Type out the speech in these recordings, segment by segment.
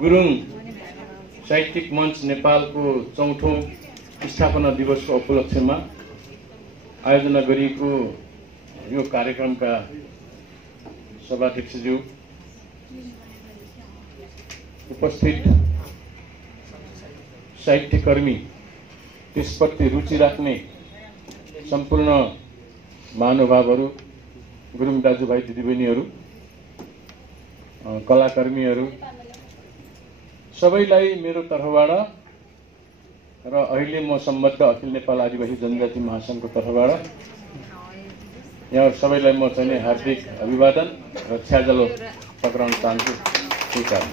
गुरुङ साहित्यिक मञ्च नेपालको 4औं स्थापना दिवसको उपलक्ष्यमा आयोजना गरिएको यो कार्यक्रमका सभाध्यक्षज्यू, उपस्थित साहित्यकर्मी, त्यसप्रति रुचि राख्ने सम्पूर्ण महानुभावहरू, गुरुङ दाजुभाइ दिदीबहिनीहरू, कलाकर्मीहरू, सबैलाई मेरो तर्फबाट र अहिले म सम्बद्ध अखिल नेपाल आदिवासी जनजाति महासङ्घको तर्फबाट यहाँ सबैलाई म चाहिँ हार्दिक अभिवादन र छ्याजलो पक्राउन चाहन्छु। त्यही कारण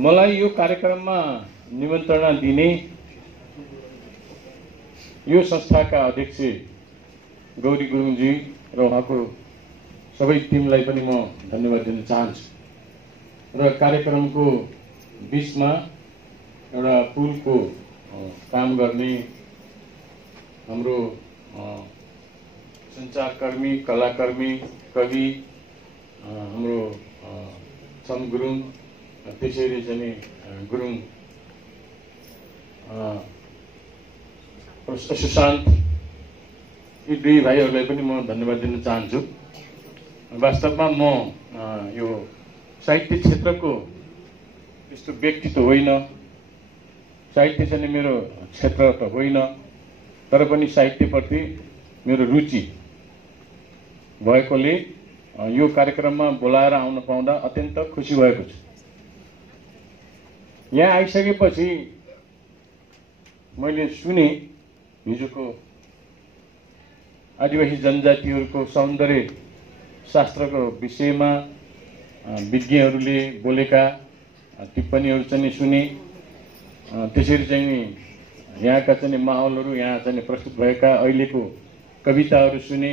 मलाई यो कार्यक्रममा निमन्त्रणा दिने यो संस्थाका अध्यक्ष गौरी गुरुङजी र उहाँको सबै टिमलाई पनि म धन्यवाद दिन चाहन्छु। र कार्यक्रमको बीचमा एउटा पुलको काम गर्ने हाम्रो सञ्चारकर्मी, कलाकर्मी, कवि हाम्रो छम गुरुङ, त्यसरी चाहिँ गुरुङ सुशान्त, यी दुई भाइहरूलाई पनि म धन्यवाद दिन चाहन्छु। वास्तवमा म यो साहित्य क्षेत्रको यस्तो व्यक्ति त होइन, साहित्य चाहिँ मेरो क्षेत्र त होइन, तर पनि साहित्यप्रति मेरो रुचि भएकोले यो कार्यक्रममा बोलाएर आउन पाउँदा अत्यन्त खुसी भएको छु। यहाँ आइसकेपछि मैले सुने हिजोको आदिवासी जनजातिहरूको सौन्दर्य शास्त्रको विषयमा विज्ञहरूले बोलेका टिप्पणीहरू चाहिँ सुने। त्यसरी चाहिँ यहाँका चाहिँ माहौलहरू, यहाँ चाहिँ प्रस्तुत भएका अहिलेको कविताहरू सुने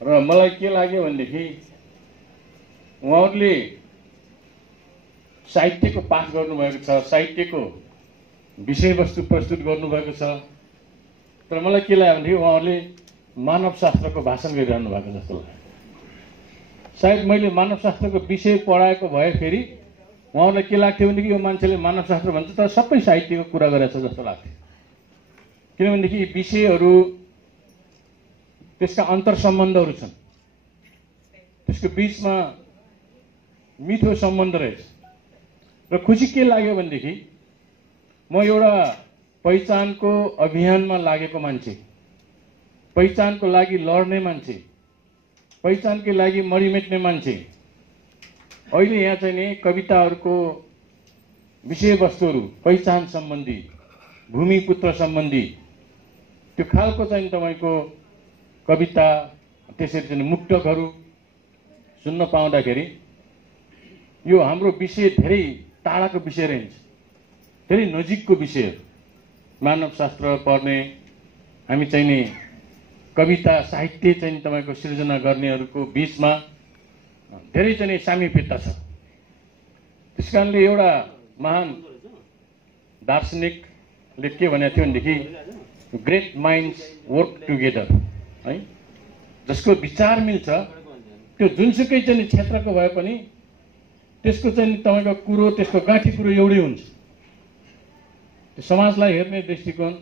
र मलाई के लाग्यो भनेदेखि उहाँहरूले साहित्यको पाठ गर्नुभएको छ, साहित्यको विषयवस्तु प्रस्तुत गर्नुभएको छ, तर मलाई के लाग्यो भनेदेखि उहाँहरूले मानवशास्त्रको भाषण गरिरहनु भएको जस्तो लाग्यो। सायद मैले मानवशास्त्रको विषय पढाएको भए फेरि उहाँहरूलाई के लाग्थ्यो भनेदेखि यो मान्छेले मानवशास्त्र भन्छ तर सबै साहित्यको कुरा गरेछ जस्तो लाग्थ्यो। किनभनेदेखि विषयहरू, त्यसका अन्तर सम्बन्धहरू छन्, त्यसको बिचमा मिठो सम्बन्ध रहेछ। र खुसी के लाग्यो भनेदेखि म एउटा पहिचानको अभियानमा लागेको मान्छे, पहिचानको लागि लड्ने मान्छे, पहिचानकै लागि मरिमेट्ने मान्छे, अहिले यहाँ चाहिँ नि कविताहरूको विषयवस्तुहरू पहिचान सम्बन्धी, भूमिपुत्र सम्बन्धी त्यो खालको चाहिँ तपाईँको कविता, त्यसरी चाहिँ मुक्तकहरू सुन्न पाउँदाखेरि यो हाम्रो विषय धेरै टाढाको विषय रहन्छ, धेरै नजिकको विषय। मानवशास्त्र पढ्ने हामी चाहिँ नि कविता साहित्य चाहिँ तपाईँको सृजना गर्नेहरूको बिचमा धेरै चाहिँ सामिप्यता छ। त्यस कारणले एउटा महान दार्शनिकले के भनेको थियो भनेदेखि ग्रेट माइन्ड्स वर्क टुगेदर, है, जसको विचार मिल्छ त्यो जुनसुकै चाहिँ क्षेत्रको भए पनि त्यसको चाहिँ तपाईँको कुरो, त्यसको गाँठी कुरो एउटै हुन्छ। त्यो समाजलाई हेर्ने दृष्टिकोण,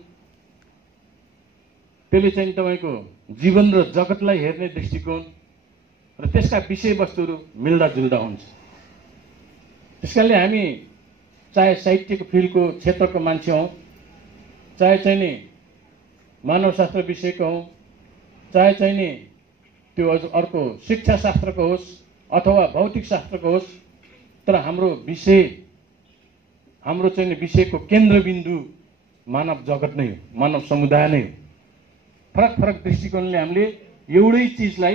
त्यसले चाहिँ तपाईँको जीवन र जगतलाई हेर्ने दृष्टिकोण र त्यसका विषयवस्तुहरू मिल्दा जुल्दा हुन्छ। त्यसकारणले हामी चाहे साहित्यको फिल्डको क्षेत्रको मान्छे हौँ, चाहे चाहिँ नि मानवशास्त्र विषयको हौँ, चाहे चाहिँ नि त्यो अर्को शिक्षाशास्त्रको होस् अथवा भौतिक शास्त्रको होस्, तर हाम्रो विषय, हाम्रो चाहिँ विषयको केन्द्रबिन्दु मानव जगत नै हो, मानव समुदाय नै हो। फरक फरक दृष्टिकोणले हामीले एउटै चिजलाई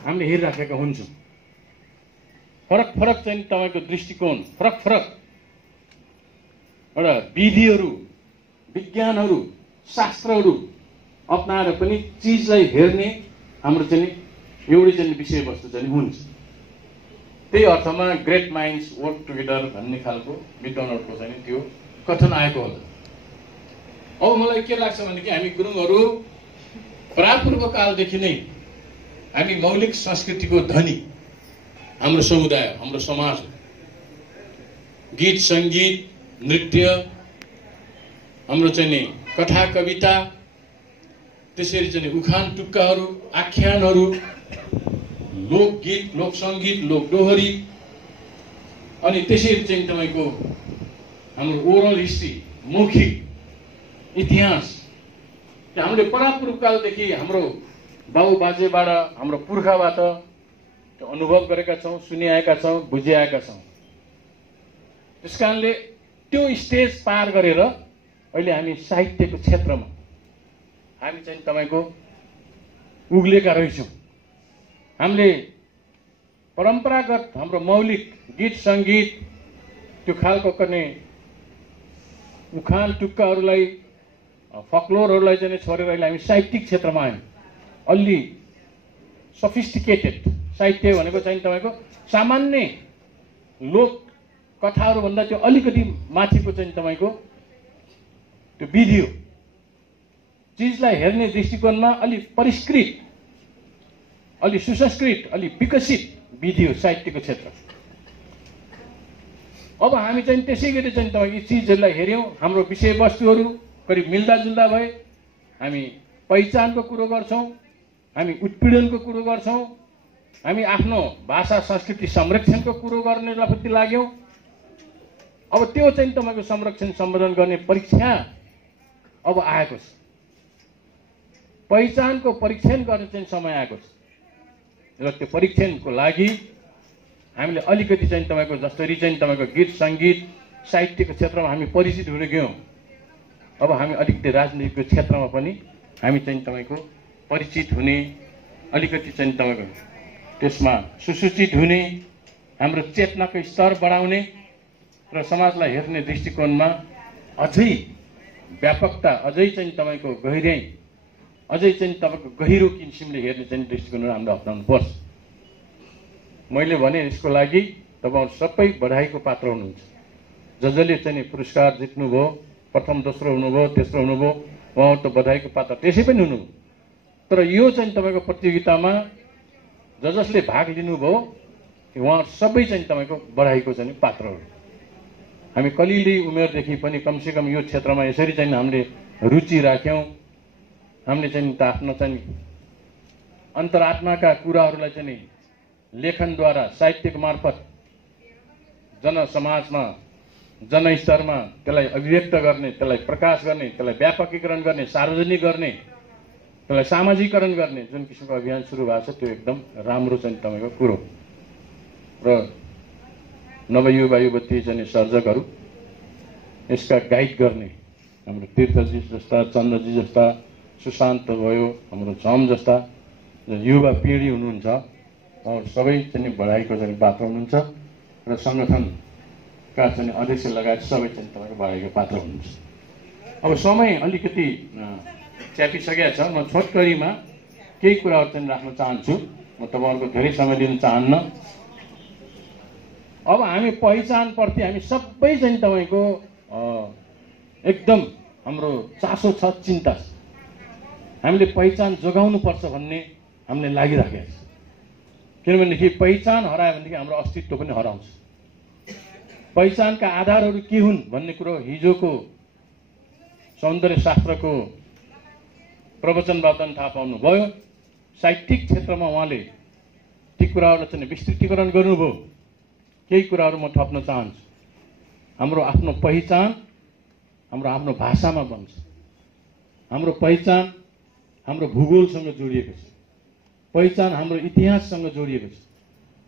हामीले हेरिराखेका हुन्छौँ। फरक फरक चाहिँ तपाईँको दृष्टिकोण, फरक फरक एउटा विधिहरू, विज्ञानहरू, शास्त्रहरू अपनाएर पनि चिजलाई हेर्ने हाम्रो चाहिँ एउटै चाहिँ विषयवस्तु चाहिँ हुन्छ। त्यही अर्थमा ग्रेट माइन्ड्स वर्क टुगेदर भन्ने खालको विद्वानहरूको चाहिँ त्यो कथन आएको होला। अब मलाई के लाग्छ भनेदेखि हामी गुरुङहरू प्रापूर्व कालदेखि नै हामी मौलिक संस्कृतिको धनी हाम्रो समुदाय, हाम्रो समाज हो। गीत संगीत नृत्य, हाम्रो चाहिँ नि कथा कविता, त्यसरी चाहिँ उखान टुक्काहरू, आख्यानहरू, लोकगीत, लोक सङ्गीत, लोक दोहोरी, अनि त्यसरी चाहिँ तपाईँको हाम्रो ओरल हिस्ट्री, मौखिक इतिहास हामीले परापूर्व कालदेखि हाम्रो बाउ बाजेबाट, हाम्रो पुर्खाबाट अनुभव गरेका छौँ, सुनिआएका छौँ, बुझिआएका छौँ। त्यस कारणले त्यो स्टेज पार गरेर अहिले हामी साहित्यको क्षेत्रमा हामी चाहिँ तपाईँको उग्लेका रहेछौँ। हामीले परम्परागत हाम्रो मौलिक गीत सङ्गीत, त्यो खालको गर्ने उखान टुक्काहरूलाई, फक्लोरहरूलाई चाहिँ छोडेर अहिले हामी साहित्यिक क्षेत्रमा आयौँ। अलि सफिस्टिकेटेड साहित्य भनेको चाहिँ तपाईँको सामान्य लोक कथाहरूभन्दा त्यो अलिकति माथिको चाहिँ तपाईँको त्यो विधि हो। चिजलाई हेर्ने दृष्टिकोणमा अलि परिष्कृत, अलि सुसंस्कृत, अलि विकसित विधि हो साहित्यको क्षेत्र। अब हामी चाहिँ त्यसै गरी चाहिँ तपाईँ यी चिजहरूलाई हेऱ्यौँ, हाम्रो विषयवस्तुहरू करिब मिल्दाजुल्दा भए, हामी पहिचानको कुरो गर्छौँ, हामी उत्पीडनको कुरो गर्छौँ, हामी आफ्नो भाषा संस्कृति संरक्षणको कुरो गर्नेप्रति लाग्यौँ। अब त्यो चाहिँ तपाईँको संरक्षण सम्वर्धन गर्ने परीक्षा अब आएको छ। पहिचानको परीक्षण गर्ने चाहिँ समय आएको छ र त्यो परीक्षणको लागि हामीले अलिकति चाहिँ तपाईँको जसरी चाहिँ तपाईँको गीत सङ्गीत साहित्यको क्षेत्रमा हामी परिचित हुन गयौँ, अब हामी अलिकति राजनीतिको क्षेत्रमा पनि हामी चाहिँ तपाईँको परिचित हुने, अलिकति चाहिँ तपाईँको त्यसमा सुसूचित हुने, हाम्रो चेतनाको स्तर बढाउने र समाजलाई हेर्ने दृष्टिकोणमा अझै व्यापकता, अझै चाहिँ तपाईँको गहिराई, अझै चाहिँ तपाईँको गहिरो किसिमले हेर्ने चाहिँ दृष्टिकोणहरू हामीले अप्नाउनु पर्छ। मैले भने यसको लागि तपाईँहरू सबै बधाईको पात्र हुनुहुन्छ। जसले चाहिँ पुरस्कार जित्नुभयो, प्रथम दोस्रो हुनुभयो, तेस्रो हुनुभयो, उहाँहरू त बधाईको पात्र त्यसै पनि हुनुभयो। तर यो चाहिँ तपाईँको प्रतियोगितामा जसले भाग लिनुभयो उहाँहरू सबै चाहिँ तपाईँको बधाईको चाहिँ पात्रहरू। हामी कलिली उमेरदेखि पनि कमसेकम यो क्षेत्रमा यसरी चाहिँ हामीले रुचि राख्यौँ। हामीले चाहिँ आफ्नो चाहिँ अन्तरात्माका कुराहरूलाई चाहिँ लेखनद्वारा, साहित्यको मार्फत जनसमाजमा, जनस्तरमा त्यसलाई अभिव्यक्त गर्ने, त्यसलाई प्रकाश गर्ने, त्यसलाई व्यापकीकरण गर्ने, सार्वजनिक गर्ने, त्यसलाई सामाजिकरण गर्ने जुन किसिमको अभियान सुरु भएको छ त्यो एकदम राम्रो चाहिँ तपाईँको कुरो। र नवयुवा युवती चाहिँ सर्जकहरू, यसका गाइड गर्ने हाम्रो तीर्थजी जस्ता, चन्द्रजी जस्ता, सुशान्त भयो, हाम्रो झम जस्ता युवा पिँढी हुनुहुन्छ, उहाँहरू सबै चाहिँ बधाईको चाहिँ पात्र हुनुहुन्छ र सङ्गठनका चाहिँ अध्यक्ष लगायत सबै चाहिँ तपाईँको बधाईको पात्र हुनुहुन्छ। अब समय अलिकति च्यापिसकेको छ। म छोटकरीमा केही कुराहरू चाहिँ राख्न चाहन्छु। म तपाईँहरूको धेरै समय लिन चाहन्न। अब हामी पहिचानप्रति हामी सबै चाहिँ तपाईँको एकदम हाम्रो चासो छ, चिन्ता छ। हामीले पहिचान जोगाउनुपर्छ भन्ने हामीले लागिराखेको छ। किनभनेदेखि पहिचान हरायो भनेदेखि हाम्रो अस्तित्व पनि हराउँछ। पहिचानका आधारहरू के हुन् भन्ने कुरो हिजोको सौन्दर्य शास्त्रको प्रवचनबाट थाहा पाउनुभयो। साहित्यिक क्षेत्रमा उहाँले ती कुराहरूलाई चाहिँ विस्तृतीकरण गर्नुभयो। केही कुराहरू म थप्न चाहन्छु। हाम्रो आफ्नो पहिचान हाम्रो आफ्नो भाषामा बन्छ। हाम्रो पहिचान हाम्रो भूगोलसँग जोडिएको छ। पहिचान हाम्रो इतिहाससँग जोडिएको छ,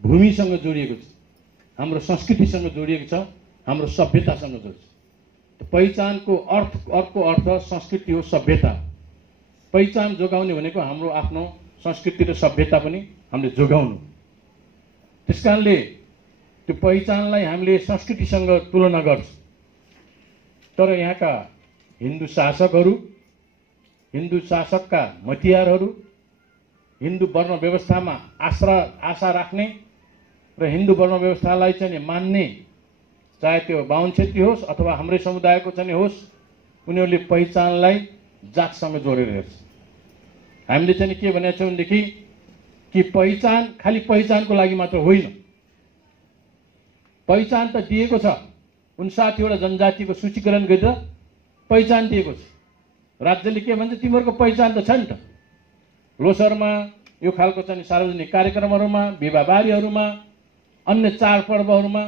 भूमिसँग जोडिएको छ, हाम्रो संस्कृतिसँग जोडिएको छ, हाम्रो सभ्यतासँग जोडिएको छ। पहिचानको अर्को अर्थ संस्कृति हो, सभ्यता। पहिचान जोगाउने भनेको हाम्रो आफ्नो संस्कृति र सभ्यता पनि हामीले जोगाउनु। त्यसकारणले त्यो पहिचानलाई हामीले संस्कृतिसँग तुलना गर्छौँ। तर यहाँका हिन्दू शासकहरू, हिन्दू शासकका मतियारहरू, हिन्दू वर्ण व्यवस्थामा आशा राख्ने र हिन्दू वर्ण व्यवस्थालाई चाहिँ मान्ने, चाहे त्यो बाहुन छेत्री होस् अथवा हाम्रै समुदायको चाहिँ होस्, उनीहरूले पहिचानलाई जातसँग जोडेर हेर्छ। हामीले चाहिँ के भनेको छौँ भनेदेखि कि पहिचान खालि पहिचानको लागि मात्र होइन। पहिचान त दिएको छ, 59वटा जनजातिको सूचीकरण गरेर पहिचान दिएको छ। राज्यले के भन्छ, तिमीहरूको पहिचान त छ नि त। लोसरमा यो खालको चाहिँ सार्वजनिक कार्यक्रमहरूमा, विवाहबारीहरूमा, अन्य चाडपर्वहरूमा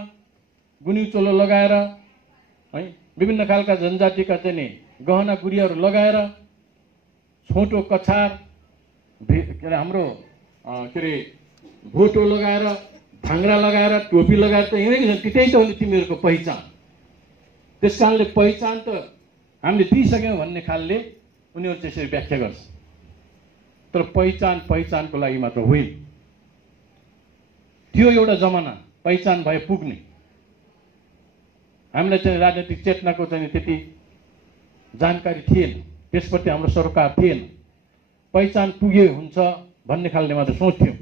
गुन्यु चोलो लगाएर है विभिन्न खालका जनजातिका चाहिँ नि गहना गुडियाहरू लगाएर, छोटो कछार के अरे हाम्रो के अरे भोटो लगाएर, भाङ्रा लगाएर, टोपी लगाएर त हिँडेको छ। त्यही त हो नि तिमीहरूको पहिचान। त्यस कारणले पहिचान त हामीले दिइसक्यौँ भन्ने खालले उनीहरू त्यसरी व्याख्या गर्छ। तर पहिचान पहिचानको लागि मात्र होइन। थियो एउटा जमाना पहिचान भए पुग्ने। हामीलाई चाहिँ राजनीतिक चेतनाको चाहिँ त्यति जानकारी थिएन, त्यसप्रति हाम्रो सरकार थिएन। पहिचान पुगे हुन्छ भन्ने खालले मात्र सोच्थ्यौँ।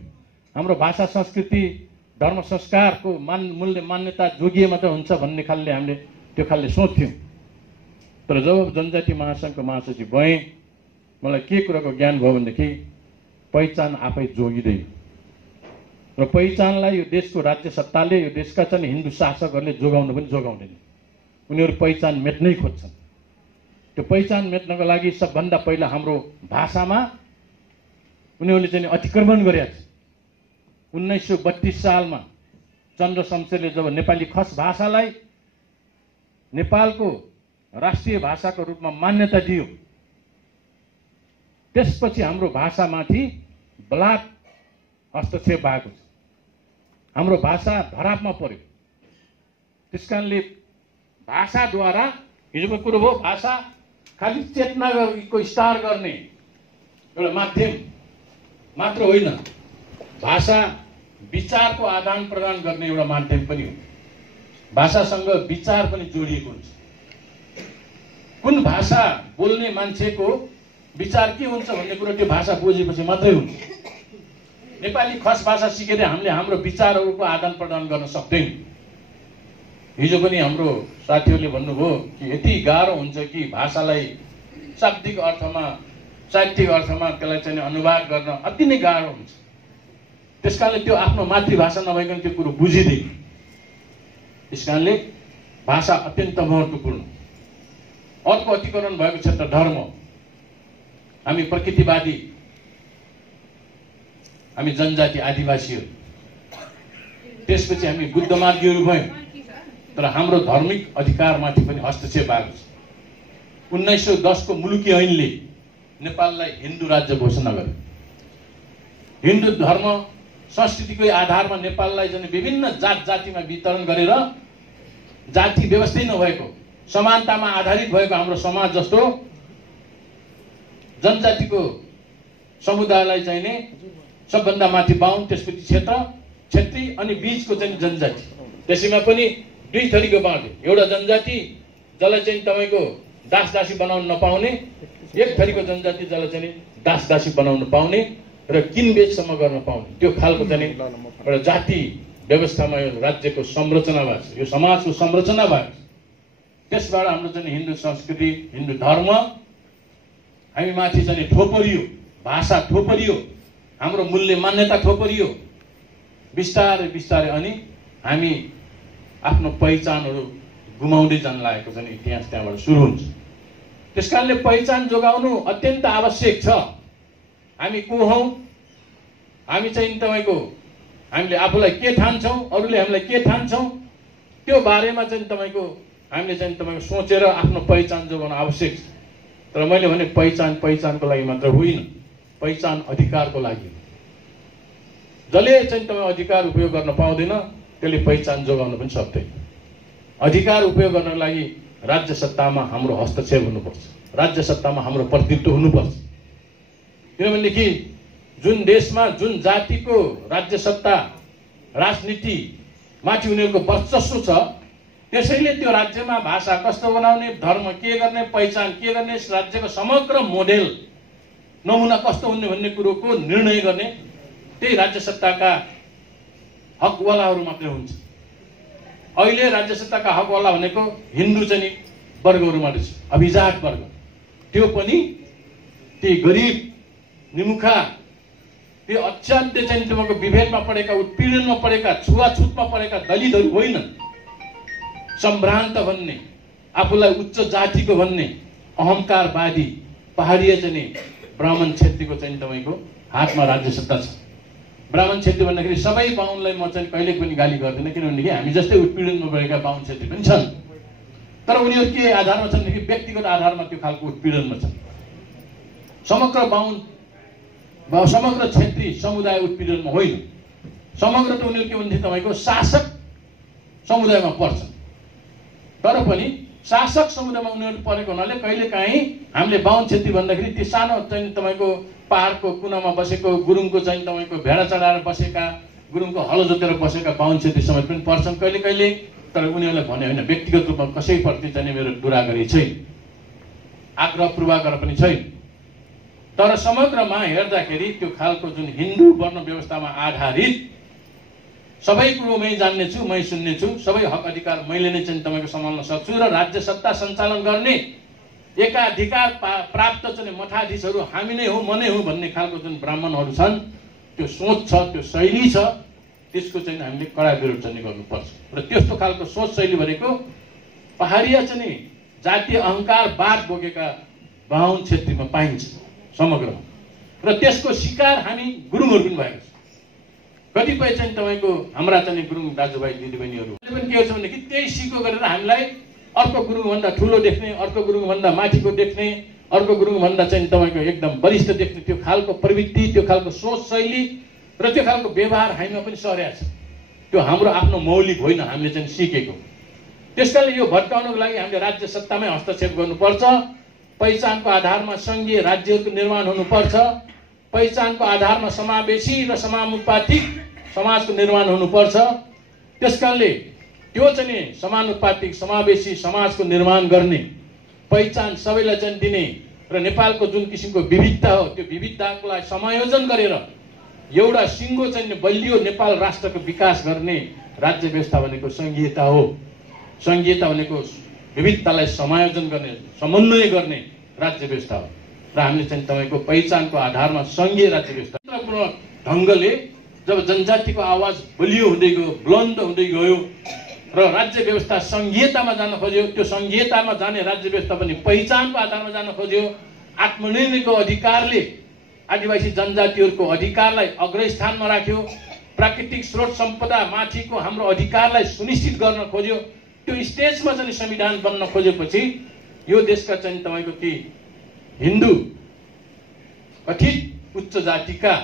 हाम्रो भाषा संस्कृति धर्म संस्कारको मूल्य मान्यता जोगिए मात्र हुन्छ भन्ने खालले हामीले त्यो खालले सोच्थ्यौँ। तर जब जनजाति महासङ्घको महासचिव भएँ, मलाई के कुराको ज्ञान भयो भनेदेखि पहिचान आफै जोगिँदैन र पहिचानलाई यो देशको राज्य सत्ताले, यो देशका चाहिँ हिन्दू शासकहरूले जोगाउन पनि जोगाउँदैन। उनीहरू पहिचान मेट्नै खोज्छन्। त्यो पहिचान मेट्नको लागि सबभन्दा पहिला हाम्रो भाषामा उनीहरूले चाहिँ अतिक्रमण गरेका छ। 1932 सालमा चन्द्र शमशेरले जब नेपाली खस भाषालाई नेपालको राष्ट्रिय भाषाको रूपमा मान्यता दियो, त्यसपछि हाम्रो भाषामाथि बलात् हस्तक्षेप भएको छ। हाम्रो भाषा धरापमा पर्यो। त्यसकारणले भाषाद्वारा हिजोको कुरो हो, भाषा खालि चेतनाको स्टार गर्ने एउटा माध्यम मात्र होइन, भाषा विचारको आदान प्रदान गर्ने एउटा माध्यम पनि हो। भाषासँग विचार पनि जोडिएको हुन्छ। कुन भाषा बोल्ने मान्छेको विचार के हुन्छ भन्ने कुरो त्यो भाषा बुझेपछि मात्रै हुन्छ। नेपाली खस भाषा सिकेर हामीले हाम्रो विचारहरूको आदान प्रदान गर्न सक्दैनौँ। हिजो पनि हाम्रो साथीहरूले भन्नुभयो कि यति गाह्रो हुन्छ कि भाषालाई शाब्दिक अर्थमा, साहित्यिक अर्थमा त्यसलाई चाहिँ अनुवाद गर्न अति नै गाह्रो हुन्छ। त्यसकारणले त्यो आफ्नो मातृभाषा नभइकन त्यो कुरो बुझिँदैन। त्यसकारणले भाषा अत्यन्त महत्त्वपूर्ण। अर्को अतिक्रमण भएको क्षेत्र धर्म। हामी प्रकृतिवादी, हामी जनजाति आदिवासीहरू, त्यसपछि हामी बुद्धमार्गीहरू भयौँ। तर हाम्रो धार्मिक अधिकारमाथि पनि हस्तक्षेप भएको छ। 1910 को मुलुकी ऐनले नेपाललाई हिन्दू राज्य घोषणा गर्यो। हिन्दू धर्म संस्कृतिकै आधारमा नेपाललाई चाहिँ विभिन्न जात जातिमा वितरण गरेर जाति व्यवस्थै नभएको, समानतामा आधारित भएको हाम्रो समाज जस्तो जनजातिको समुदायलाई चाहिने सबभन्दा माथि बाहुन, त्यसपछि क्षेत्री अनि बीचको चाहिँ जनजाति, त्यसैमा पनि दुई थरीको बाँड्यो। एउटा जनजाति जसलाई चाहिँ तपाईँको दासदासी बनाउन नपाउने, एक थरीको जनजाति जसलाई चाहिँ दासदासी बनाउन पाउने र किनबेचसम्म गर्न पाउने, त्यो खालको चाहिँ एउटा जाति व्यवस्थामा यो राज्यको संरचना भएको छ, यो समाजको संरचना भएको छ। त्यसबाट हाम्रो चाहिँ हिन्दू संस्कृति, हिन्दू धर्म हामी माथि चाहिँ थोपरियो, भाषा थोपरियो, हाम्रो मूल्य मान्यता थोपरियो। बिस्तारै बिस्तारै अनि हामी आफ्नो पहिचानहरू गुमाउँदै जान लागेको चाहिँ इतिहास त्यहाँबाट सुरु हुन्छ। त्यसकारणले पहिचान जोगाउनु अत्यन्त आवश्यक छ। हामी को हौं, हामी चाहिँ तपाईको हामीले आफूलाई के ठान्छौं, अरूले हामीलाई के ठान्छौं, त्यो बारेमा चाहिँ तपाईको हामीले चाहिँ तपाईको सोचेर आफ्नो पहिचान जोगाउन आवश्यक छ। तर मैले भने पहिचानको लागि मात्र होइन, पहिचान अधिकारको लागि। जसले चाहिँ तपाईँ अधिकार उपयोग गर्न पाउँदैन त्यसले पहिचान जोगाउन पनि सक्दैन। अधिकार उपयोग गर्नको लागि राज्य सत्तामा हाम्रो हस्तक्षेप हुनुपर्छ, राज्य सत्तामा हाम्रो प्रतिनिधित्व हुनुपर्छ। किनभनेदेखि जुन देशमा जुन जातिको राज्य सत्ता राजनीति माथि उनीहरूको वर्चस्व छ, त्यसैले त्यो राज्यमा भाषा कस्तो बनाउने, धर्म के गर्ने, पहिचान के गर्ने, राज्यको समग्र मोडेल नमुना कस्तो हुने भन्ने कुरोको निर्णय गर्ने त्यही राज्य सत्ताका हकवालाहरू मात्रै हुन्छ। अहिले राज्य सत्ताका हकवाला भनेको हिन्दू चाहिँ वर्गहरूबाट छ, अभिजात वर्ग, त्यो पनि ती गरिब निमुखा, त्यो अत्यन्त चाहिँ तपाईँको विभेदमा परेका, उत्पीडनमा परेका, छुवाछुतमा परेका दलितहरू होइनन्। सम्भ्रान्त भन्ने, आफूलाई उच्च जातिको भन्ने अहङ्कारवादी पहाडीय चाहिँ ब्राह्मण क्षेत्रीको चाहिँ तपाईँको हातमा राज्य सत्ता छ। ब्राह्मण क्षेत्री भन्दाखेरि सबै बाहुनलाई म चाहिँ कहिले पनि गाली गर्दिनँ, किनभनेदेखि हामी जस्तै उत्पीडनमा परेका बाहुन क्षेत्री पनि छन्, तर उनीहरू के आधारमा छन् भने व्यक्तिगत आधारमा त्यो खालको उत्पीडनमा छन्। समग्र बाहुन समग्र क्षेत्री समुदाय उत्पीडनमा होइन, समग्र त उनीहरू के भन्थे तपाईँको शासक समुदायमा पर्छन्, तर पनि शासक समुदायमा उनीहरू परेको हुनाले कहिलेकाहीँ हामीले बाहुन क्षेत्री भन्दाखेरि त्यो सानो चाहिँ तपाईँको पहाडको कुनामा बसेको गुरुङको चाहिँ तपाईँको भेडा चढाएर बसेका, गुरुङको हलो जोतेर बसेका बाहुन क्षेत्री समेत पनि पर्छन् कहिले कहिले, तर उनीहरूलाई भने होइन, व्यक्तिगत रूपमा कसैप्रति चाहिँ मेरो दुरागरी छैन, आग्रह पूर्वाग्रह पनि छैन। तर समग्रमा हेर्दाखेरि त्यो खालको जुन हिन्दू वर्ण व्यवस्थामा आधारित सबै कुरो मै जान्ने छु, मै सुन्ने छु, सबै हक अधिकार मैले नै चाहिँ तपाईँको सम्हाल्न सक्छु र राज्य सत्ता सञ्चालन गर्ने एकाधिकार प्राप्त चाहिँ मठाधीशहरू हामी नै हो, म नै हो भन्ने खालको जुन ब्राह्मणहरू छन्, त्यो सोच छ, त्यो शैली छ, त्यसको चाहिँ हामीले कडा विरोध चाहिँ गर्नुपर्छ। र त्यस्तो खालको सोच शैली भनेको पहाडीय चाहिँ जातीय अहङ्कारवाद बोकेका बाहुन क्षेत्रमा पाइन्छ समग्रमा, र त्यसको शिकार हामी गुरुङहरू पनि भएको छ। कतिपय चाहिँ तपाईँको हाम्रा चाहिँ गुरुङ दाजुभाइ दिदीबहिनीहरू पनि के छ भनेदेखि त्यही सिको गरेर हामीलाई अर्को गुरुङभन्दा ठुलो देख्ने, अर्को गुरुङभन्दा माथिको देख्ने, अर्को गुरुङभन्दा चाहिँ तपाईँको एकदम वरिष्ठ देख्ने, त्यो खालको प्रवृत्ति, त्यो खालको सोच शैली र त्यो खालको व्यवहार हामीमा पनि सरेको छ। त्यो हाम्रो आफ्नो मौलिक होइन, हामीले चाहिँ सिकेको। त्यसकारणले यो भत्काउनको लागि हामीले राज्य सत्तामै हस्तक्षेप गर्नुपर्छ। पहिचानको आधारमा सङ्घीय राज्यहरूको निर्माण हुनुपर्छ। पहिचानको आधारमा समावेशी र समानुपातिक समाजको निर्माण हुनुपर्छ। त्यसकारणले त्यो चाहिँ समानुपातिक समावेशी समाजको निर्माण गर्ने, पहिचान सबैलाई चाहिँ दिने र नेपालको जुन किसिमको विविधता हो त्यो विविधतालाई समायोजन गरेर एउटा सिङ्गो चाहिँ बलियो नेपाल राष्ट्रको विकास गर्ने राज्य व्यवस्था भनेको सङ्घीयता हो। सङ्घीयता भनेको विविधतालाई समायोजन गर्ने, समन्वय गर्ने राज्य व्यवस्था हो। र हामीले चाहिँ तपाईँको पहिचानको आधारमा सङ्घीय राज्य व्यवस्था ढङ्गले जब जनजातिको आवाज बलियो हुँदै गयो, बुलन्द हुँदै गयो र राज्य व्यवस्था सङ्घीयतामा जान खोज्यो, त्यो सङ्घीयतामा जाने राज्य व्यवस्था पनि पहिचानको आधारमा जान खोज्यो। आत्मनिर्णयको अधिकारले आदिवासी जनजातिहरूको अधिकारलाई अग्रस्थानमा राख्यो। प्राकृतिक स्रोत सम्पदा माथिको हाम्रो अधिकारलाई सुनिश्चित गर्न खोज्यो। त्यो स्टेजमा चाहिँ संविधान बन्न खोजेपछि यो देशका चाहिँ तपाईँको ती हिन्दू कथित उच्च जातिका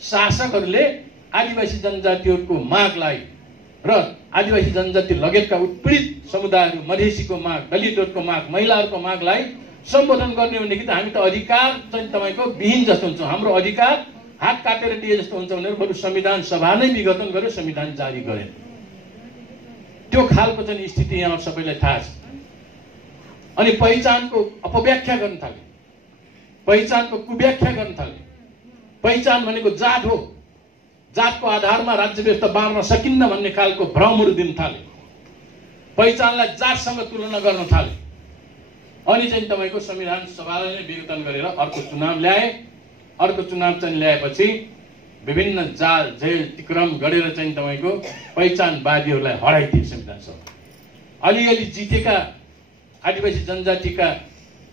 शासकहरूले आदिवासी जनजातिहरूको मागलाई र आदिवासी जनजाति लगेतका उत्पीडित समुदायहरू, मधेसीको माग, दलितहरूको माग, महिलाहरूको मागलाई सम्बोधन गर्ने भनेदेखि त हामी त अधिकार चाहिँ तपाईँको विहीन जस्तो हुन्छ। हाम्रो अधिकार हात काटेर दिए जस्तो हुन्छ भनेर बरु संविधान सभा नै विघटन गर्यो, संविधान जारी गरे। त्यो खालको चाहिँ स्थिति यहाँ सबैलाई थाहा छ। अनि पहिचानको अपव्याख्या गर्न थाले, पहिचानको कुव्याख्या गर्न थाले। पहिचान भनेको जात हो, जातको आधारमा राज्य व्यवस्था बाँड्न सकिन्न भन्ने खालको भ्रमहरू दिन थाले। पहिचानलाई जातसँग तुलना गर्न थाले। अनि चाहिँ तपाईँको संविधान सभालाई नै विघटन गरेर अर्को चुनाव ल्याए। अर्को चुनाव चाहिँ ल्याएपछि विभिन्न जाल अतिक्रम गरेर चाहिँ तपाईँको पहिचानवादीहरूलाई हराइदिए संविधान सभा। अलिअलि जितेका आदिवासी जनजातिका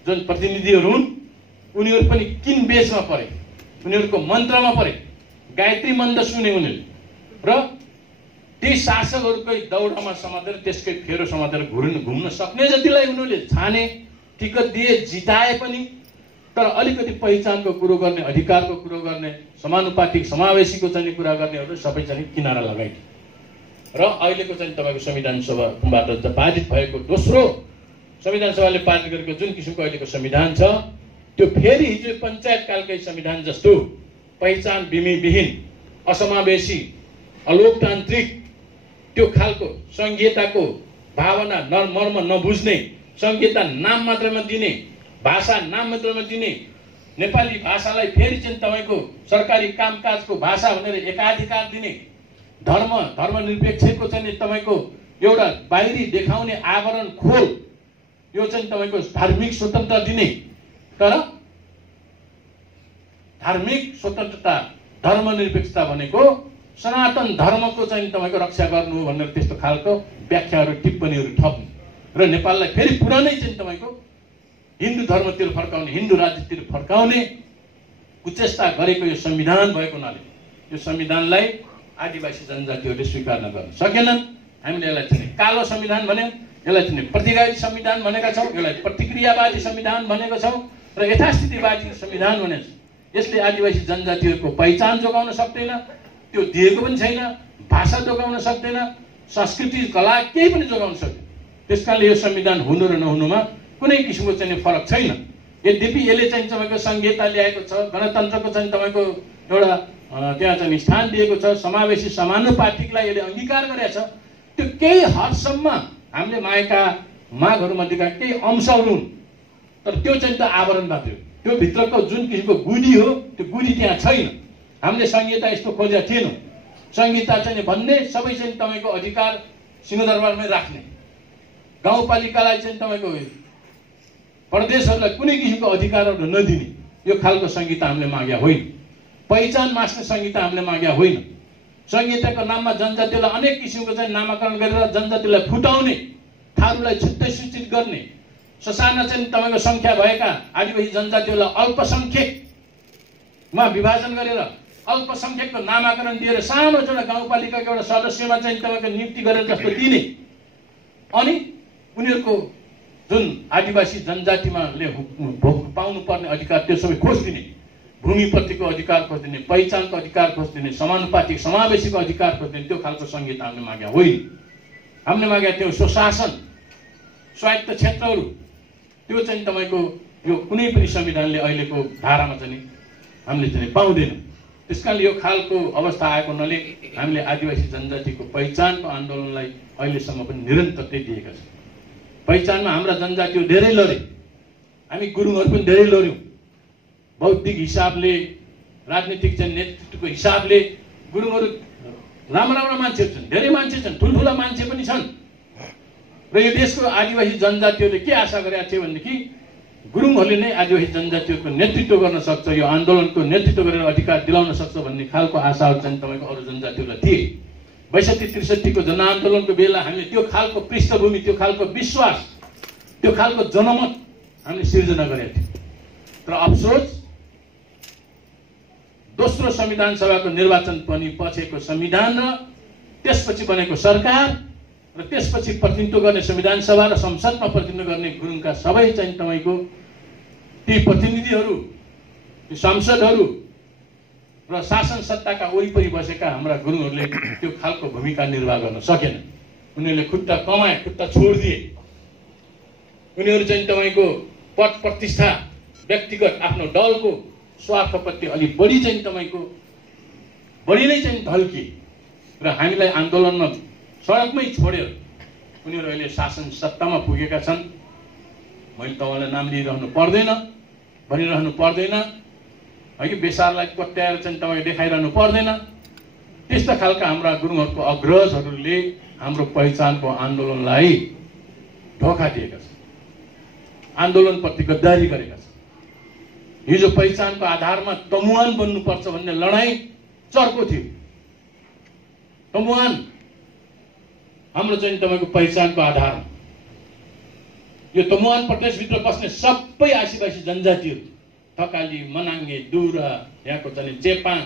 जुन प्रतिनिधिहरू हुन् उनीहरू पनि किन बेचमा परे, उनीहरूको मन्त्रमा परे, गायत्री मन्त्र सुने उनीहरूले र ती शासकहरूकै दौडमा समातेर त्यसकै फेरो समातेर घुम्न सक्ने जतिलाई उनीहरूले छाने, टिकट दिए, जिताए पनि। तर अलिकति पहिचानको कुरो गर्ने, अधिकारको कुरो गर्ने, समानुपातिक समावेशीको चाहिँ कुरा गर्नेहरू सबै चाहिँ किनारा लगाइदिए। र अहिलेको चाहिँ तपाईँको संविधान सभाबाट पारित भएको दोस्रो संविधान सभाले पारित गरेको जुन किसिमको अहिलेको संविधान छ त्यो फेरि हिजो पञ्चायत कालकै संविधान जस्तो पहिचान विहीन, असमावेशी, अलोकतान्त्रिक, त्यो खालको संघीयताको भावना मर्म नबुझ्ने, संघीयता नाम मात्रमा दिने, भाषा नाम मात्रमा दिने, नेपाली भाषालाई फेरि चाहिँ तपाईँको सरकारी कामकाजको भाषा भनेर एकाधिकार दिने, धर्मनिरपेक्षको चाहिँ तपाईँको एउटा बाहिरी देखाउने आवरण खोल यो चाहिँ तपाईको धार्मिक स्वतन्त्रता दिने, तर धार्मिक स्वतन्त्रता धर्मनिरपेक्षता भनेको सनातन धर्मको चाहिँ तपाईको रक्षा गर्नु भनेर त्यस्तो खालको व्याख्याहरू टिप्पणीहरू थप्नु र नेपाललाई फेरि पुरानै चाहिँ तपाईको हिन्दू धर्मतिर फर्काउने, हिन्दू राज्यतिर फर्काउने कुचेष्टा गरेको यो संविधान भएको हुनाले यो संविधानलाई आदिवासी जनजातिहरूले स्वीकार गर्न सकेनन्। हामीले यसलाई चाहिँ कालो संविधान भन्यौं, यसलाई चाहिँ प्रतिगामी संविधान भनेका छौं, यसलाई प्रतिक्रियावादी संविधान भनेका छौं र यथास्थितिवादी संविधान भनेको छौं। यसले आदिवासी जनजातिहरूको पहिचान जोगाउन सक्दैन, त्यो दिएको पनि छैन, भाषा जोगाउन सक्दैन, संस्कृति कला केही पनि जोगाउन सक्दैन। त्यसकारणले यो संविधान हुनु र नहुनुमा कुनै किसिमको चाहिँ फरक छैन। यद्यपि यसले चाहिँ तपाईको संहिता ल्याएको छ, गणतन्त्रको चाहिँ तपाईको एउटा त्यहाँ चाहिँ स्थान दिएको छ, समावेशी समानुपातिकलाई यसले अंगीकार गरेको छ। त्यो केही हदसम्म हामीले मागेका मागहरूमध्येका केही अंशहरू हुन्, तर त्यो चाहिँ त आवरण मात्र हो। त्यो भित्रको जुन किसिमको गुडी हो त्यो गुडी त्यहाँ छैन। हामीले संहिता यस्तो खोजेका थिएनौँ। संहिता चाहिँ भन्ने सबै चाहिँ तपाईको अधिकार सिंहदरबारमै राख्ने, गाउँपालिकालाई चाहिँ तपाईको प्रदेशहरूलाई कुनै किसिमको अधिकारहरू नदिने, यो खालको संहिता हामीले माग्या होइन। पहिचान मास्ने संहिता हामीले माग्या होइन। संहिताको नाममा जनजातिलाई अनेक किसिमको चाहिँ नामाकरण गरेर जनजातिलाई फुटाउने, थारूलाई छुट्टै सूचित गर्ने, ससाना चाहिँ तपाईको संख्या भएका आदिवासी जनजातिहरूलाई अल्पसंख्यकमा विभाजन गरेर अल्पसंख्यकको नामाकरण दिएर सानो एउटा गाउँपालिकाको एउटा सदस्यमा चाहिँ तपाईको नियुक्ति गरेर जस्तो दिने, अनि उनीहरूको जुन आदिवासी जनजातिमा पाउनु पर्ने अधिकार त्यो सबै खोजिदिने, भूमिप्रतिको अधिकार खोजिदिने, पहिचानको अधिकार खोजिदिने, समानुपातिक समावेशीको अधिकार खोजिदिने, त्यो खालको संहिता हामीले माग्या होइन। हामीले माग्या त्यो स्वशासन स्वायत्त क्षेत्रहरू, त्यो चाहिँ तपाईको यो कुनै पनि संविधानले अहिलेको धारामा चाहिँ हामीले चाहिँ पाउँदैनौँ। त्यसकारणले यो खालको अवस्था आएको हुनाले हामीले आदिवासी जनजातिको पहिचानको आन्दोलनलाई अहिलेसम्म पनि निरन्तरता दिएका छौँ। पहिचानमा हाम्रा जनजातिहरू धेरै लडे, हामी गुरुङहरू पनि धेरै लड्यौँ। बौद्धिक हिसाबले, राजनीतिक चाहिँ नेतृत्वको हिसाबले गुरुङहरू राम्रा मान्छेहरू छन्, धेरै मान्छे छन्, ठुल्ठुला मान्छे पनि छन्। र यो देशको आदिवासी जनजातिहरूले के आशा गरेका थिए भनेदेखि गुरुङहरूले नै आदिवासी जनजातिहरूको नेतृत्व गर्न सक्छ, यो आन्दोलनको नेतृत्व गरेर अधिकार दिलाउन सक्छ भन्ने खालको आशाहरू चाहिँ तपाईँको अरू जनजातिहरूलाई थिए। ६२-६३को जनआन्दोलनको बेला हामीले त्यो खालको पृष्ठभूमि, त्यो खालको विश्वास, त्यो खालको जनमत हामीले सिर्जना गरेका थियौँ। तर अफसोस दोस्रो संविधान सभाको निर्वाचन पनि पछिको संविधान र त्यसपछि बनेको सरकार र त्यसपछि प्रतिनिधित्व गर्ने संविधान सभा र संसदमा प्रतिनिधित्व गर्ने गुरुङका सबै चाहिँ तपाईको ती प्रतिनिधिहरू, ती सांसदहरू र शासन सत्ताका वरिपरि बसेका हाम्रा गुरुङहरूले त्यो खालको भूमिका निर्वाह गर्न सकेन। उनीहरूले खुट्टा कमाए, खुट्टा छोडिदिए। उनीहरू चाहिँ तपाईको पद प्रतिष्ठा, व्यक्तिगत आफ्नो दलको स्वार्थप्रति अलिक बढी चाहिँ तपाईको बढी नै चाहिँ ढल्किए र हामीलाई आन्दोलनमा सडकमै छोडेर उनीहरू अहिले शासन सत्तामा पुगेका छन्। मैले तपाईँलाई नाम लिइरहनु पर्दैन, भनिरहनु पर्दैन, है कि बेसारलाई कोट्याएर चाहिँ तपाईँ देखाइरहनु पर्दैन। त्यस्ता खालका हाम्रा गुरुङहरूको अग्रजहरूले हाम्रो पहिचानको आन्दोलनलाई धोका दिएका छन्, आन्दोलनप्रति गद्दारी गरेका छन्। हिजो पहिचानको आधारमा तमुवान बन्नुपर्छ भन्ने लडाईँ चर्को थियो। तमुवान हाम्रो चाहिँ तपाईको पहिचानको आधारमा यो तमुवान प्रदेशभित्र बस्ने सबै आदिवासी जनजातिहरू, थकाली, मनाङ्गे, दुरा, यहाँको चाहिँ चेपाङ,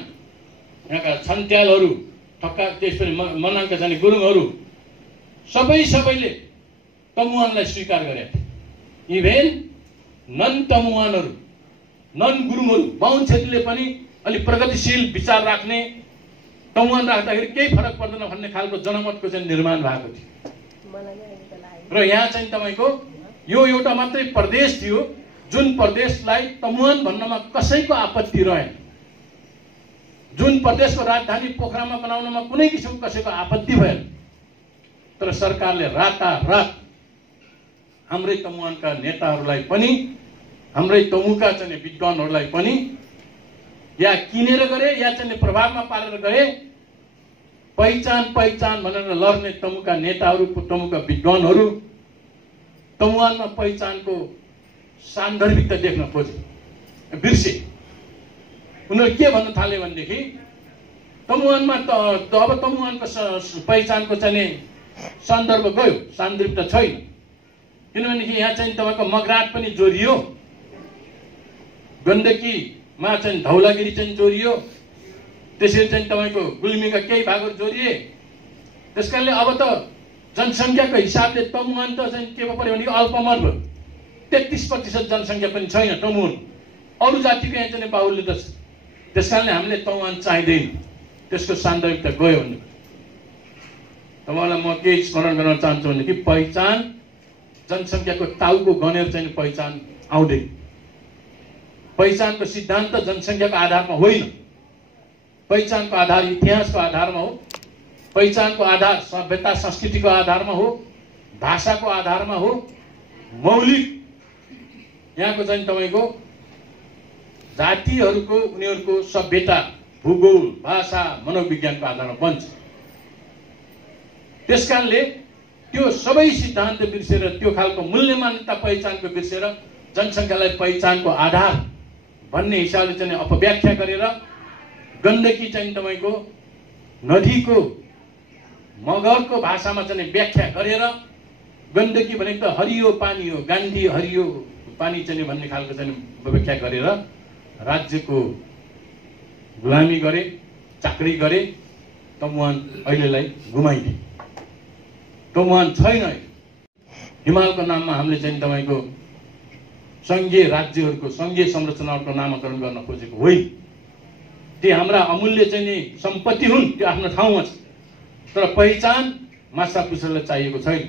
यहाँका छन्ट्यालहरू, त्यसपछि मनाङका जाने गुरुङहरू सबैले तमुवानलाई स्वीकार गरेका थिए। इभेन नन तमुवानहरू, नन गुरुङहरू, बाहुन छेत्रीले पनि अलिक प्रगतिशील विचार राख्ने, तमुवान राख्दाखेरि केही फरक पर्दैन भन्ने खालको जनमतको चाहिँ निर्माण भएको थियो। र यहाँ चाहिँ तपाईको यो एउटा मात्रै प्रदेश थियो जुन प्रदेशलाई तमुवान भन्नमा कसैको आपत्ति रहेन, जुन प्रदेशको राजधानी पोखरामा बनाउनमा कुनै किसिमको कसैको आपत्ति भएन। तर सरकारले रातारात हाम्रै तमुवानका नेताहरूलाई पनि, हाम्रै तमुका चाहिँ विद्वानहरूलाई पनि या किनेर गरे या चाहिँ प्रभावमा पारेर गरे। पहिचान भनेर लड्ने तमुका नेताहरू, तमुका विद्वानहरू तमुवानमा पहिचानको सान्दर्भिकता देख्न खोजे, बिर्से। उनीहरू के भन्न थाले भनेदेखि तमुवानमा त अब तमुवानको पहिचानको चाहिँ सन्दर्भ गयो, सान्दर्भिकता छैन। किनभनेदेखि यहाँ चाहिँ तपाईँको मगराट पनि जोडियो, गण्डकीमा चाहिँ धौलागिरी चाहिँ जोडियो, त्यसरी चाहिँ तपाईँको गुल्मीका केही भागहरू जोडिए। त्यस कारणले अब त जनसङ्ख्याको हिसाबले तमुवान त चाहिँ के पऱ्यो भने अल्पमत भयो। 33% जनसङ्ख्या पनि छैन तमुवान, अरू जातिको यहाँ चाहिँ बाहुल्यता छ। त्यस कारणले हामीले तमुवान चाहिँदैन, त्यसको सान्दर्भिकता गयो भन्नु। तपाईँलाई म के स्मरण गर्न चाहन्छु भनेदेखि पहिचान जनसङ्ख्याको टाउको गनेर चाहिँ पहिचान आउँदैन। पहिचानको सिद्धान्त जनसङ्ख्याको आधारमा होइन, पहिचानको आधार इतिहासको आधारमा हो, पहिचानको आधार सभ्यता संस्कृतिको आधारमा हो, भाषाको आधारमा हो, मौलिक यहाँको चाहिँ तपाईँको जातिहरूको उनीहरूको सभ्यता, भूगोल, भाषा, मनोविज्ञानको आधारमा बन्छ। त्यसकारणले त्यो सबै सिद्धान्त बिर्सेर, त्यो खालको मूल्य मान्यता पहिचानको बिर्सेर जनसङ्ख्यालाई पहिचानको आधार भन्ने हिसाबले चाहिँ अपव्याख्या गरेर गण्डकी चाहिँ तपाईँको नदीको मगरको भाषामा चाहिँ व्याख्या गरेर गण्डकी भनेको त हरियो पानी हो, गान्धी हरियो पानी चाहिँ भन्ने खालको चाहिँ व्याख्या गरेर राज्यको गुलामी गरे, चाकरी गरे, तमुवान अहिलेलाई गुमाइदिए। तमुवान छैन। हिमालको नाममा हामीले चाहिँ तपाईँको सङ्घीय राज्यहरूको सङ्घीय संरचनाहरूको नामाकरण गर्न खोजेको होइन। ती हाम्रा अमूल्य चाहिँ नि सम्पत्ति हुन्, त्यो आफ्नो ठाउँमा छ। तर पहिचान माछापुच्छरलाई चाहिएको छैन,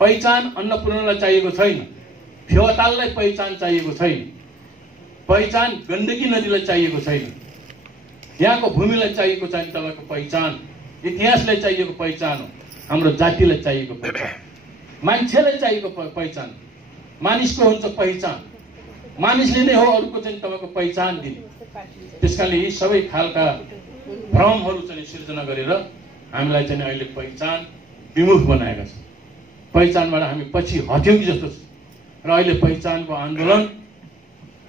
पहिचान अन्नपूर्णलाई चाहिएको छैन, फेवाताललाई पहिचान चाहिएको छैन, पहिचान गण्डकी नदीलाई चाहिएको छैन, यहाँको भूमिलाई चाहिएको चाहिँ तपाईँको पहिचान, इतिहासलाई चाहिएको पहिचान हो, हाम्रो जातिलाई चाहिएको पहिचान, मान्छेलाई चाहिएको पहिचान, मानिसको हुन्छ पहिचान, मानिसले नै हो अरूको चाहिँ तपाईँको पहिचान दिने। त्यसकारणले यी सबै खालका भ्रमहरू चाहिँ सिर्जना गरेर हामीलाई चाहिँ अहिले पहिचान विमुख बनाएका छन्। पहिचानबाट हामी पछि हट्यौँ कि जस्तो छ। र अहिले पहिचानको आन्दोलन,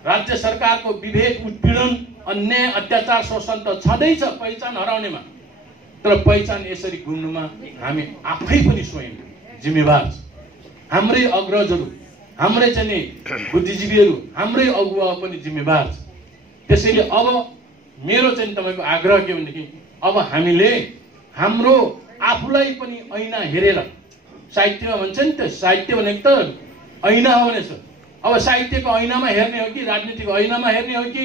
राज्य सरकारको विभेद, उत्पीडन, अन्याय, अत्याचार, शोषण त छँदैछ पहिचान हराउनेमा। तर पहिचान यसरी गुम्नुमा हामी आफै पनि स्वयं जिम्मेवार छ। हाम्रै अग्रजहरू, हाम्रै चाहिँ बुद्धिजीवीहरू, हाम्रै अगुवा पनि जिम्मेवार छ। त्यसैले अब मेरो चाहिँ तपाईँको आग्रह के भनेदेखि अब हामीले हाम्रो आफूलाई पनि ऐना हेरेर, साहित्यमा भन्छ नि त, साहित्य भनेको त ऐना हो भनेछ। अब साहित्यको ऐनामा हेर्ने हो कि राजनीतिको ऐनामा हेर्ने हो कि